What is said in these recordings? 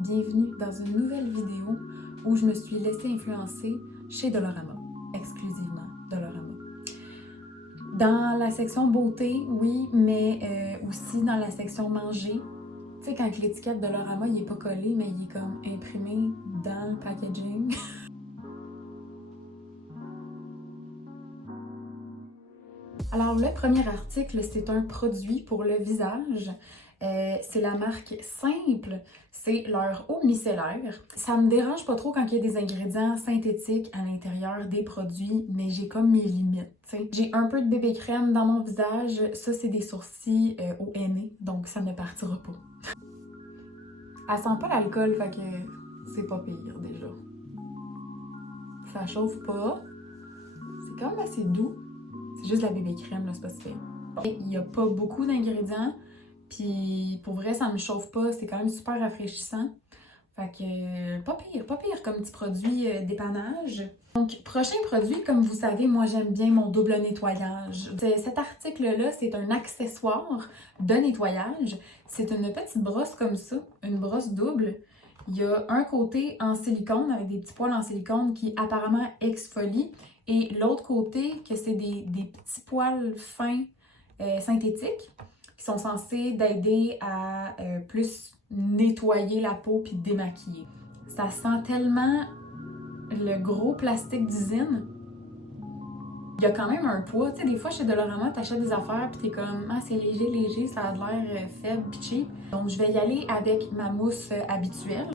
Bienvenue dans une nouvelle vidéo où je me suis laissée influencer chez Dollarama, exclusivement Dollarama. Dans la section beauté, oui, mais aussi dans la section manger. Tu sais, quand l'étiquette Dollarama il est pas collé, mais il est comme imprimé dans le packaging. Alors, le premier article, c'est un produit pour le visage. C'est la marque Simple, c'est leur eau micellaire. Ça me dérange pas trop quand il y a des ingrédients synthétiques à l'intérieur des produits, mais j'ai comme mes limites, t'sais. J'ai un peu de bébé crème dans mon visage, ça c'est des sourcils au henné, donc ça ne partira pas. Elle sent pas l'alcool, fait que c'est pas pire déjà. Ça chauffe pas, c'est quand même assez doux. C'est juste la bébé crème, là, c'est pas si pire. Il n'y a pas beaucoup d'ingrédients, puis pour vrai, ça me chauffe pas, c'est quand même super rafraîchissant. Fait que pas pire comme petit produit dépannage. Donc, prochain produit, comme vous savez, moi j'aime bien mon double nettoyage. Cet article-là, c'est un accessoire de nettoyage. C'est une petite brosse comme ça, une brosse double. Il y a un côté en silicone avec des petits poils en silicone qui apparemment exfolient et l'autre côté que c'est des petits poils fins synthétiques qui sont censés d'aider à plus nettoyer la peau puis démaquiller. Ça sent tellement le gros plastique d'usine. Il y a quand même un poids. Tu sais, des fois, chez Dollarama, t'achètes des affaires puis t'es comme « Ah, c'est léger, ça a l'air faible puis cheap. » Donc, je vais y aller avec ma mousse habituelle.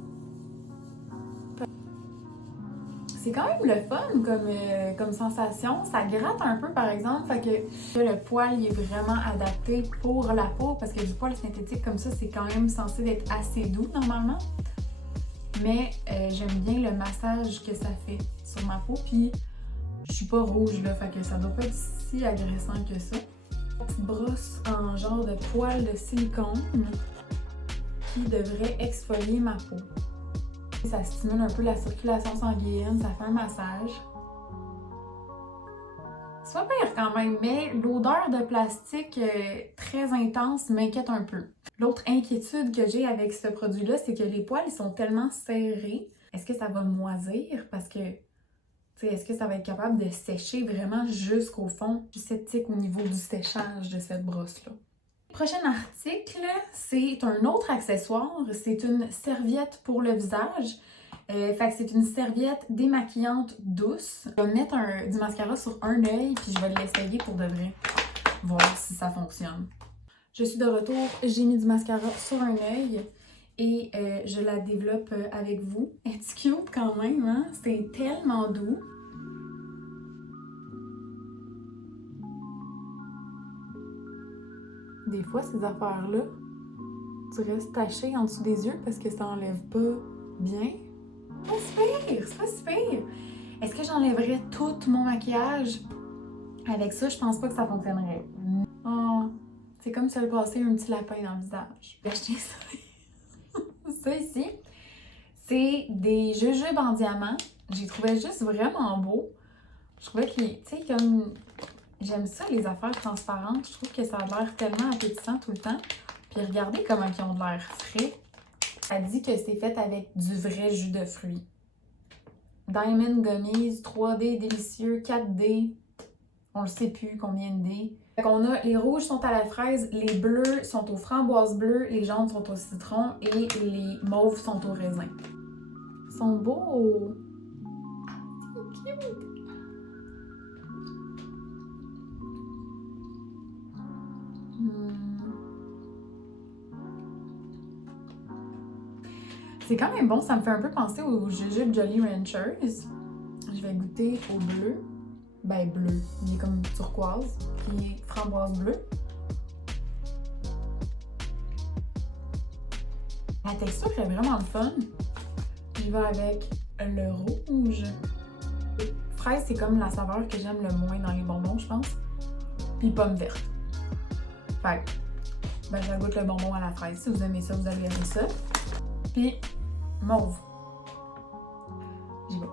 C'est quand même le fun comme sensation. Ça gratte un peu, par exemple. Fait que le poil il est vraiment adapté pour la peau parce que du poil synthétique comme ça, c'est quand même censé être assez doux normalement. Mais j'aime bien le massage que ça fait sur ma peau. Puis je suis pas rouge là, fait que ça doit pas être si agressant que ça. Une petite brosse en genre de poil de silicone qui devrait exfolier ma peau. Ça stimule un peu la circulation sanguine, ça fait un massage. C'est pas pire quand même, mais l'odeur de plastique très intense m'inquiète un peu. L'autre inquiétude que j'ai avec ce produit-là, c'est que les poils ils sont tellement serrés. Est-ce que ça va moisir? Parce que, tu sais, est-ce que ça va être capable de sécher vraiment jusqu'au fond? Je suis sceptique au niveau du séchage de cette brosse-là. Prochain article, c'est un autre accessoire. C'est une serviette pour le visage. Fait que c'est une serviette démaquillante douce. Je vais mettre du mascara sur un œil puis je vais l'essayer pour de vrai. Voir si ça fonctionne. Je suis de retour, j'ai mis du mascara sur un œil et je la développe avec vous. Elle est cute quand même, hein? C'est tellement doux. Des fois, ces affaires-là, tu restes taché en dessous des yeux parce que ça enlève pas bien. C'est pas si pire. Est-ce que j'enlèverais tout mon maquillage? Avec ça, je pense pas que ça fonctionnerait. Oh, c'est comme si elle passait un petit lapin dans le visage. J'ai acheté ça. Ça ici, c'est des jujubes en diamant. J'ai trouvé juste vraiment beau. Je trouvais que, tu sais, comme j'aime ça, les affaires transparentes. Je trouve que ça a l'air tellement appétissant tout le temps. Puis regardez comment ils ont de l'air frais. Elle dit que c'est fait avec du vrai jus de fruits. Diamond Gummies, 3D délicieux, 4D. On le sait plus combien de D. Fait qu'on a les rouges sont à la fraise, les bleus sont aux framboises bleues, les jaunes sont au citron et les mauves sont au raisin. Ils sont beaux! C'est cute! C'est quand même bon, ça me fait un peu penser aux jujubes Jolly Ranchers. Je vais goûter au bleu. Ben bleu, il est comme turquoise, puis framboise bleue. La texture est vraiment le fun. Je vais avec le rouge. Fraise, c'est comme la saveur que j'aime le moins dans les bonbons, je pense. Puis pomme verte. Fait que, ben, je goûte le bonbon à la fraise. Si vous aimez ça, vous allez aimer ça. Puis mauve. J'y vais.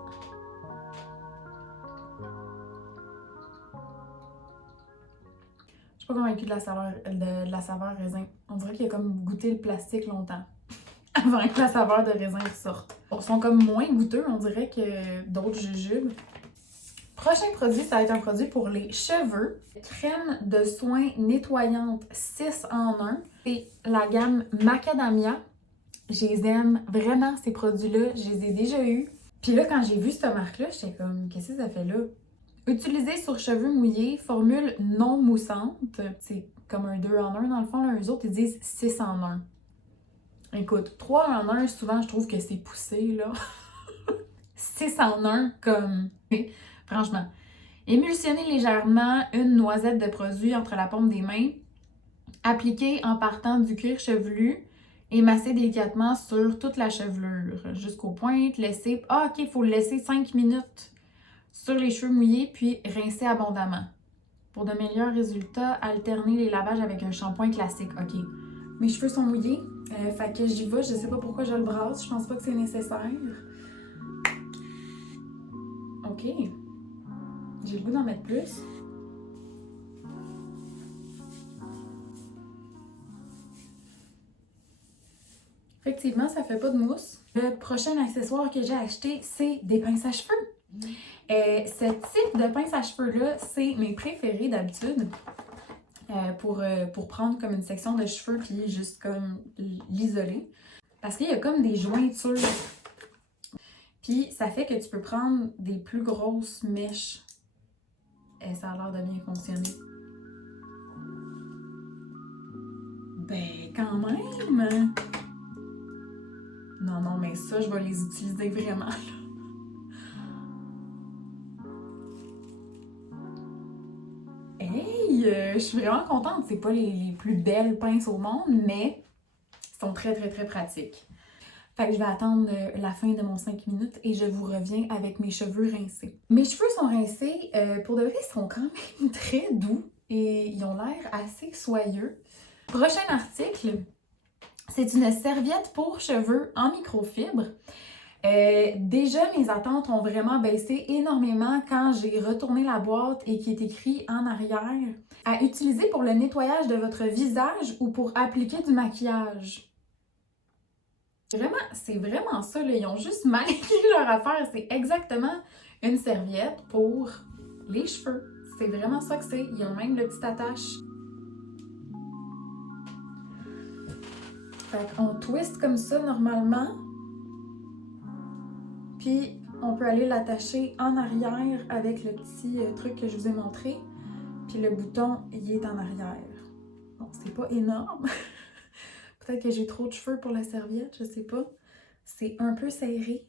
Je suis pas convaincue de la saveur raisin. On dirait qu'il a comme goûté le plastique longtemps. avant que la saveur de raisin ressorte. Ils sont comme moins goûteux, on dirait, que d'autres jujubes. Prochain produit, ça va être un produit pour les cheveux. Crème de soins nettoyante 6 en 1. C'est la gamme Macadamia. Je les aime vraiment, ces produits-là. Je les ai déjà eus. Puis là, quand j'ai vu cette marque-là, j'étais comme, qu'est-ce que ça fait là? Utilisé sur cheveux mouillés, formule non moussante. C'est comme un 2 en 1 dans le fond. Là, eux autres, ils disent 6 en 1. Écoute, 3 en 1, souvent, je trouve que c'est poussé, là. 6 en 1, comme... Franchement. Émulsionnez légèrement une noisette de produit entre la paume des mains. Appliquez en partant du cuir chevelu et massez délicatement sur toute la chevelure jusqu'aux pointes. Laissez... Ah, OK, il faut le laisser 5 minutes sur les cheveux mouillés, puis rincer abondamment. Pour de meilleurs résultats, alternez les lavages avec un shampoing classique. OK. Mes cheveux sont mouillés, fait que j'y vais. Je sais pas pourquoi je le brasse. Je pense pas que c'est nécessaire. OK. J'ai le goût d'en mettre plus. Effectivement, ça fait pas de mousse. Le prochain accessoire que j'ai acheté, c'est des pinces à cheveux. Ce type de pince à cheveux-là, c'est mes préférés d'habitude. Pour prendre comme une section de cheveux puis juste comme l'isoler. Parce qu'il y a comme des jointures. Puis ça fait que tu peux prendre des plus grosses mèches. Et ça a l'air de bien fonctionner. Ben, quand même! Non, mais ça, je vais les utiliser vraiment, là. Hey! Je suis vraiment contente. C'est pas les plus belles pinces au monde, mais ils sont très, très, très pratiques. Fait que je vais attendre la fin de mon 5 minutes et je vous reviens avec mes cheveux rincés. Mes cheveux sont rincés. Pour de vrai, ils sont quand même très doux et ils ont l'air assez soyeux. Prochain article, c'est une serviette pour cheveux en microfibre. Déjà, mes attentes ont vraiment baissé énormément quand j'ai retourné la boîte et qui est écrit en arrière à utiliser pour le nettoyage de votre visage ou pour appliquer du maquillage. Vraiment, c'est vraiment ça, là. Ils ont juste mal écrit leur affaire. C'est exactement une serviette pour les cheveux. C'est vraiment ça que c'est. Ils ont même le petit attache. Fait qu'on twist comme ça normalement. Puis, on peut aller l'attacher en arrière avec le petit truc que je vous ai montré. Puis le bouton, il est en arrière. Bon, c'est pas énorme. Peut-être que j'ai trop de cheveux pour la serviette, je sais pas. C'est un peu serré.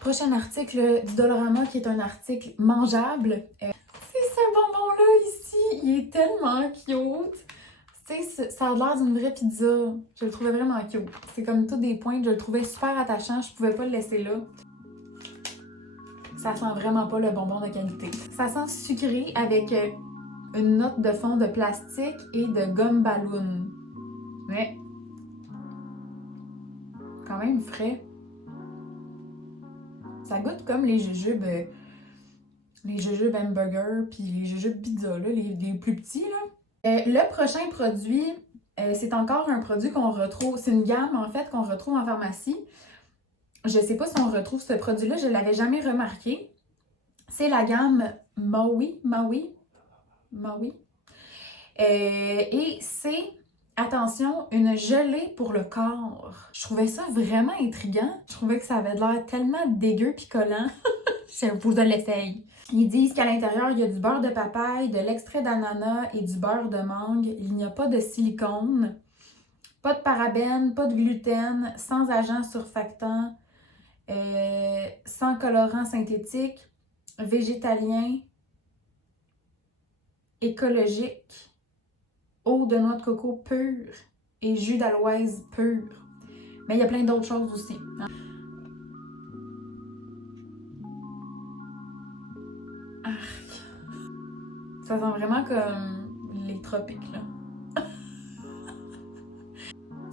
Prochain article du Dollarama qui est un article mangeable. C'est ce bonbon-là ici. Il est tellement cute. Tu sais, ça a l'air d'une vraie pizza. Je le trouvais vraiment cute. C'est comme tout des pointes. Je le trouvais super attachant. Je pouvais pas le laisser là. Ça sent vraiment pas le bonbon de qualité. Ça sent sucré avec une note de fond de plastique et de gomme ballon. Mais quand même frais. Ça goûte comme les jujubes hamburger puis les jujubes pizza, là, les plus petits, là. Le prochain produit, c'est encore un produit qu'on retrouve, c'est une gamme en fait qu'on retrouve en pharmacie. Je sais pas si on retrouve ce produit-là, je l'avais jamais remarqué. C'est la gamme Maui. Et c'est, attention, une gelée pour le corps. Je trouvais ça vraiment intriguant. Je trouvais que ça avait l'air tellement dégueu pis collant. Je vous l'essaye. Ils disent qu'à l'intérieur, il y a du beurre de papaye, de l'extrait d'ananas et du beurre de mangue. Il n'y a pas de silicone, pas de parabènes, pas de gluten, sans agents surfactants, sans colorant synthétique, végétalien, écologique, eau de noix de coco pure et jus d'aloès pur. Mais il y a plein d'autres choses aussi. Arc. Ça sent vraiment comme les tropiques, là.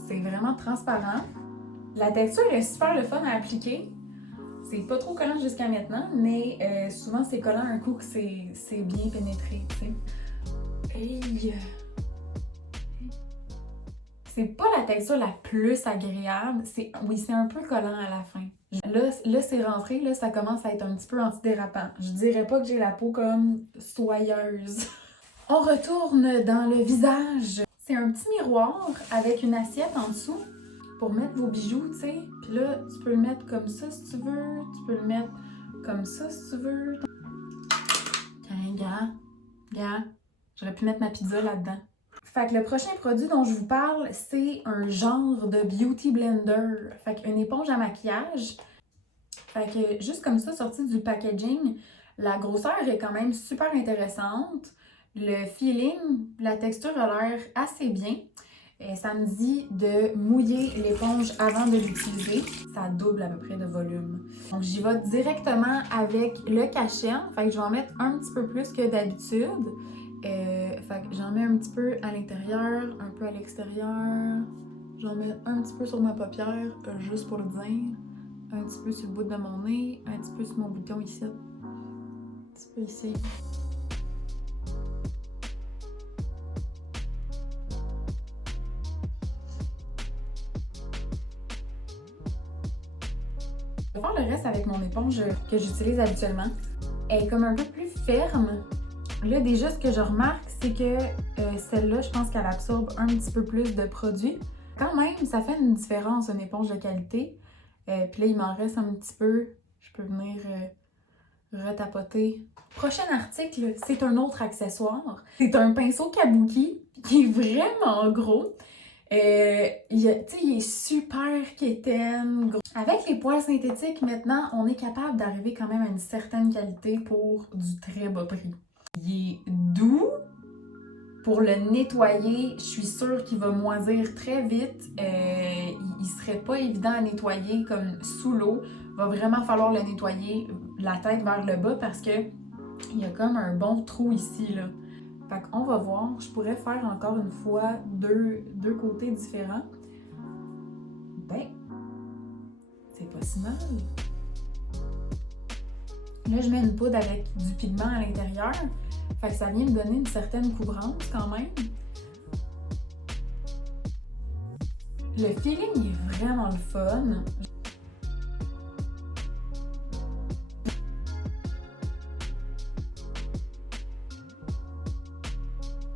C'est vraiment transparent. La texture est super le fun à appliquer. C'est pas trop collant jusqu'à maintenant, mais souvent c'est collant un coup que c'est bien pénétré, tu sais. Hey! c'est pas la texture la plus agréable. Oui, c'est un peu collant à la fin. Là c'est rentré, là, ça commence à être un petit peu antidérapant. Je dirais pas que j'ai la peau comme soyeuse. On retourne dans le visage. C'est un petit miroir avec une assiette en dessous pour mettre vos bijoux, tu sais. Puis là, tu peux le mettre comme ça si tu veux. Tu peux le mettre comme ça si tu veux. Tiens, gars, j'aurais pu mettre ma pizza là-dedans. Fait que le prochain produit dont je vous parle, c'est un genre de beauty blender. Fait qu'une éponge à maquillage. Fait que juste comme ça, sorti du packaging, la grosseur est quand même super intéressante. Le feeling, la texture a l'air assez bien. Et ça me dit de mouiller l'éponge avant de l'utiliser. Ça double à peu près de volume. Donc j'y vais directement avec le cachet. Fait que je vais en mettre un petit peu plus que d'habitude. Fait que j'en mets un petit peu à l'intérieur, un peu à l'extérieur. J'en mets un petit peu sur ma paupière, juste pour le dire. Un petit peu sur le bout de mon nez, un petit peu sur mon bouton ici. Un petit peu ici. Je vais faire le reste avec mon éponge que j'utilise habituellement. Elle est comme un peu plus ferme. Là, déjà, ce que je remarque, c'est que celle-là, je pense qu'elle absorbe un petit peu plus de produit. Quand même, ça fait une différence, une éponge de qualité. Puis là, il m'en reste un petit peu. Je peux venir retapoter. Prochain article, c'est un autre accessoire. C'est un pinceau kabuki qui est vraiment gros. Il est super quétaine, gros. Avec les poils synthétiques, maintenant, on est capable d'arriver quand même à une certaine qualité pour du très bas prix. Il est doux. Pour le nettoyer, je suis sûre qu'il va moisir très vite. Il serait pas évident à nettoyer comme sous l'eau. Il va vraiment falloir le nettoyer la tête vers le bas parce que il y a comme un bon trou ici, là. Fait qu'on va voir. Je pourrais faire encore une fois deux côtés différents. Ben, c'est pas si mal. Là, je mets une poudre avec du pigment à l'intérieur. Fait que ça vient me donner une certaine couvrance quand même. Le feeling est vraiment le fun.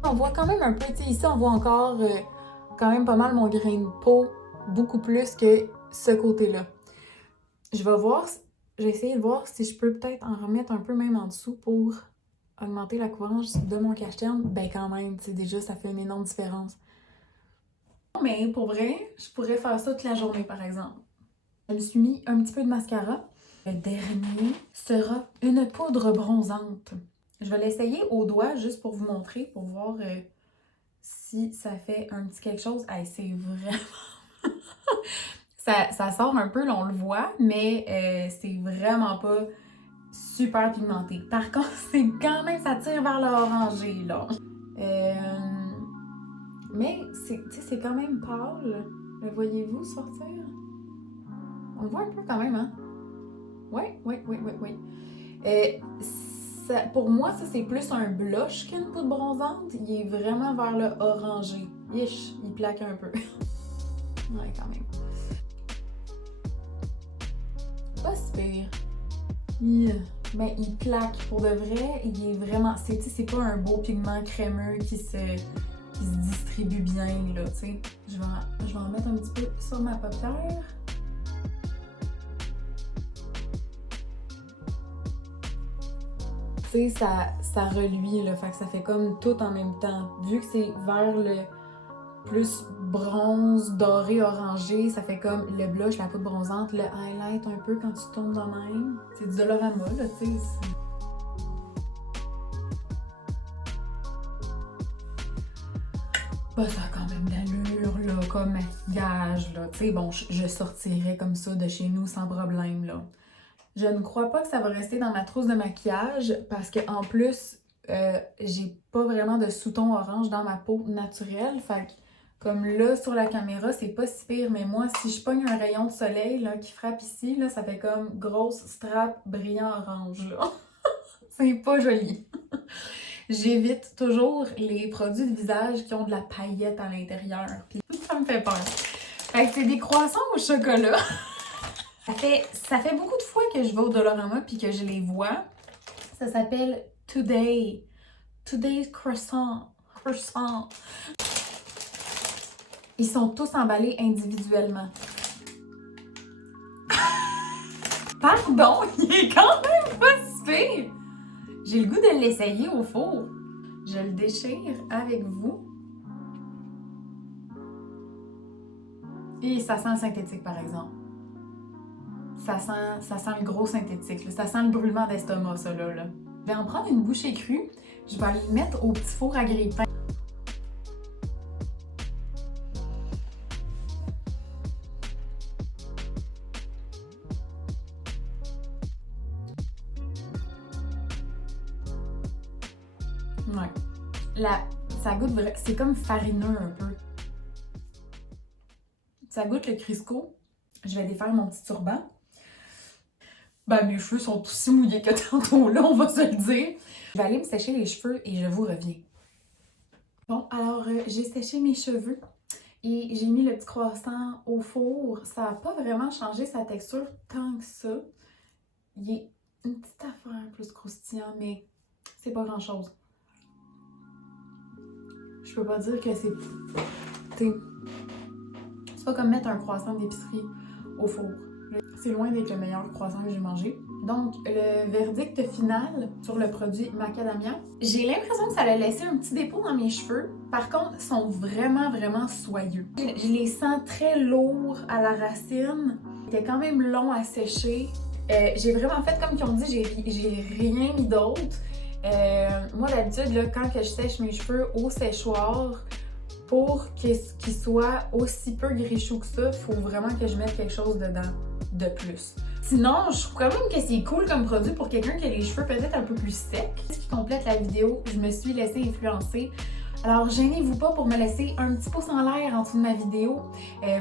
On voit quand même un peu, tu sais, ici on voit encore quand même pas mal mon grain de peau, beaucoup plus que ce côté-là. Je vais essayer de voir si je peux peut-être en remettre un peu même en dessous pour augmenter la couvrance de mon cache-terne. Ben quand même, tu sais, déjà ça fait une énorme différence. Mais pour vrai, je pourrais faire ça toute la journée par exemple. Je me suis mis un petit peu de mascara. Le dernier sera une poudre bronzante. Je vais l'essayer au doigt juste pour vous montrer, pour voir si ça fait un petit quelque chose. Hey, c'est vraiment... ça sort un peu, là, on le voit, mais c'est vraiment pas super pigmenté. Par contre, c'est quand même, ça tire vers l'orangé, là. Mais c'est quand même pâle. Le voyez-vous sortir? On le voit un peu quand même, hein? Oui. Pour moi, ça, c'est plus un blush qu'une poudre bronzante. Il est vraiment vers le orangé. Ish, il plaque un peu. Ouais, quand même. Pas si pire. Ben, il plaque. Pour de vrai, il est vraiment... C'est pas un beau pigment crémeux qui se distribue bien, là, tu sais. Je vais en mettre un petit peu sur ma paupière. Tu sais, ça reluit, là, fait que ça fait comme tout en même temps. Vu que c'est vers le plus bronze, doré, orangé, ça fait comme le blush, la poudre bronzante, le highlight un peu quand tu tournes de même. C'est du Dolorama, là, tu sais. Bah, ça a quand même d'allure, là, comme maquillage, là. Tu sais, bon, je sortirais comme ça de chez nous sans problème, là. Je ne crois pas que ça va rester dans ma trousse de maquillage parce qu'en plus, j'ai pas vraiment de sous-ton orange dans ma peau naturelle. Fait que, comme là, sur la caméra, c'est pas si pire, mais moi, si je pogne un rayon de soleil là, qui frappe ici, là, ça fait comme grosse strap brillant orange, là. C'est pas joli. J'évite toujours les produits de visage qui ont de la paillette à l'intérieur. Puis ça me fait peur. Fait que c'est des croissants au chocolat. Ça fait beaucoup de fois que je vais au Dollarama puis que je les vois. Ça s'appelle Today's Croissant. Ils sont tous emballés individuellement. Pardon, il est quand même pas si pire. J'ai le goût de l'essayer au four. Je le déchire avec vous. Et ça sent le synthétique, par exemple. Ça sent le gros synthétique. Là. Ça sent le brûlement d'estomac, ça, là. Je vais en prendre une bouchée crue. Je vais aller le mettre au petit four à grille-pain. Ouais. Ça goûte vraiment... C'est comme farineux un peu. Ça goûte le Crisco. Je vais défaire mon petit turban. Ben, mes cheveux sont aussi mouillés que tantôt, là, on va se le dire. Je vais aller me sécher les cheveux et je vous reviens. Bon, alors, j'ai séché mes cheveux et j'ai mis le petit croissant au four. Ça n'a pas vraiment changé sa texture tant que ça. Il est une petite affaire plus croustillant, mais c'est pas grand-chose. Je peux pas dire que c'est... C'est pas comme mettre un croissant d'épicerie au four. C'est loin d'être le meilleur croissant que j'ai mangé. Donc, le verdict final sur le produit macadamia, j'ai l'impression que ça a laissé un petit dépôt dans mes cheveux. Par contre, ils sont vraiment, vraiment soyeux. Je les sens très lourds à la racine. C'était quand même long à sécher. J'ai vraiment fait comme ils ont dit, j'ai rien mis d'autre. Moi, d'habitude, là, quand que je sèche mes cheveux au séchoir, pour qu'ils soient aussi peu grichous que ça, il faut vraiment que je mette quelque chose dedans de plus. Sinon, je trouve quand même que c'est cool comme produit pour quelqu'un qui a les cheveux peut-être un peu plus secs. Ce qui complète la vidéo, je me suis laissée influencer. Alors, gênez-vous pas pour me laisser un petit pouce en l'air en dessous de ma vidéo.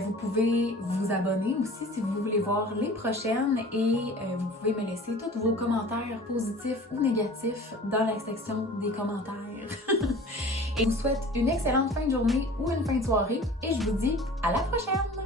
Vous pouvez vous abonner aussi si vous voulez voir les prochaines et vous pouvez me laisser tous vos commentaires positifs ou négatifs dans la section des commentaires. Et je vous souhaite une excellente fin de journée ou une fin de soirée et je vous dis à la prochaine!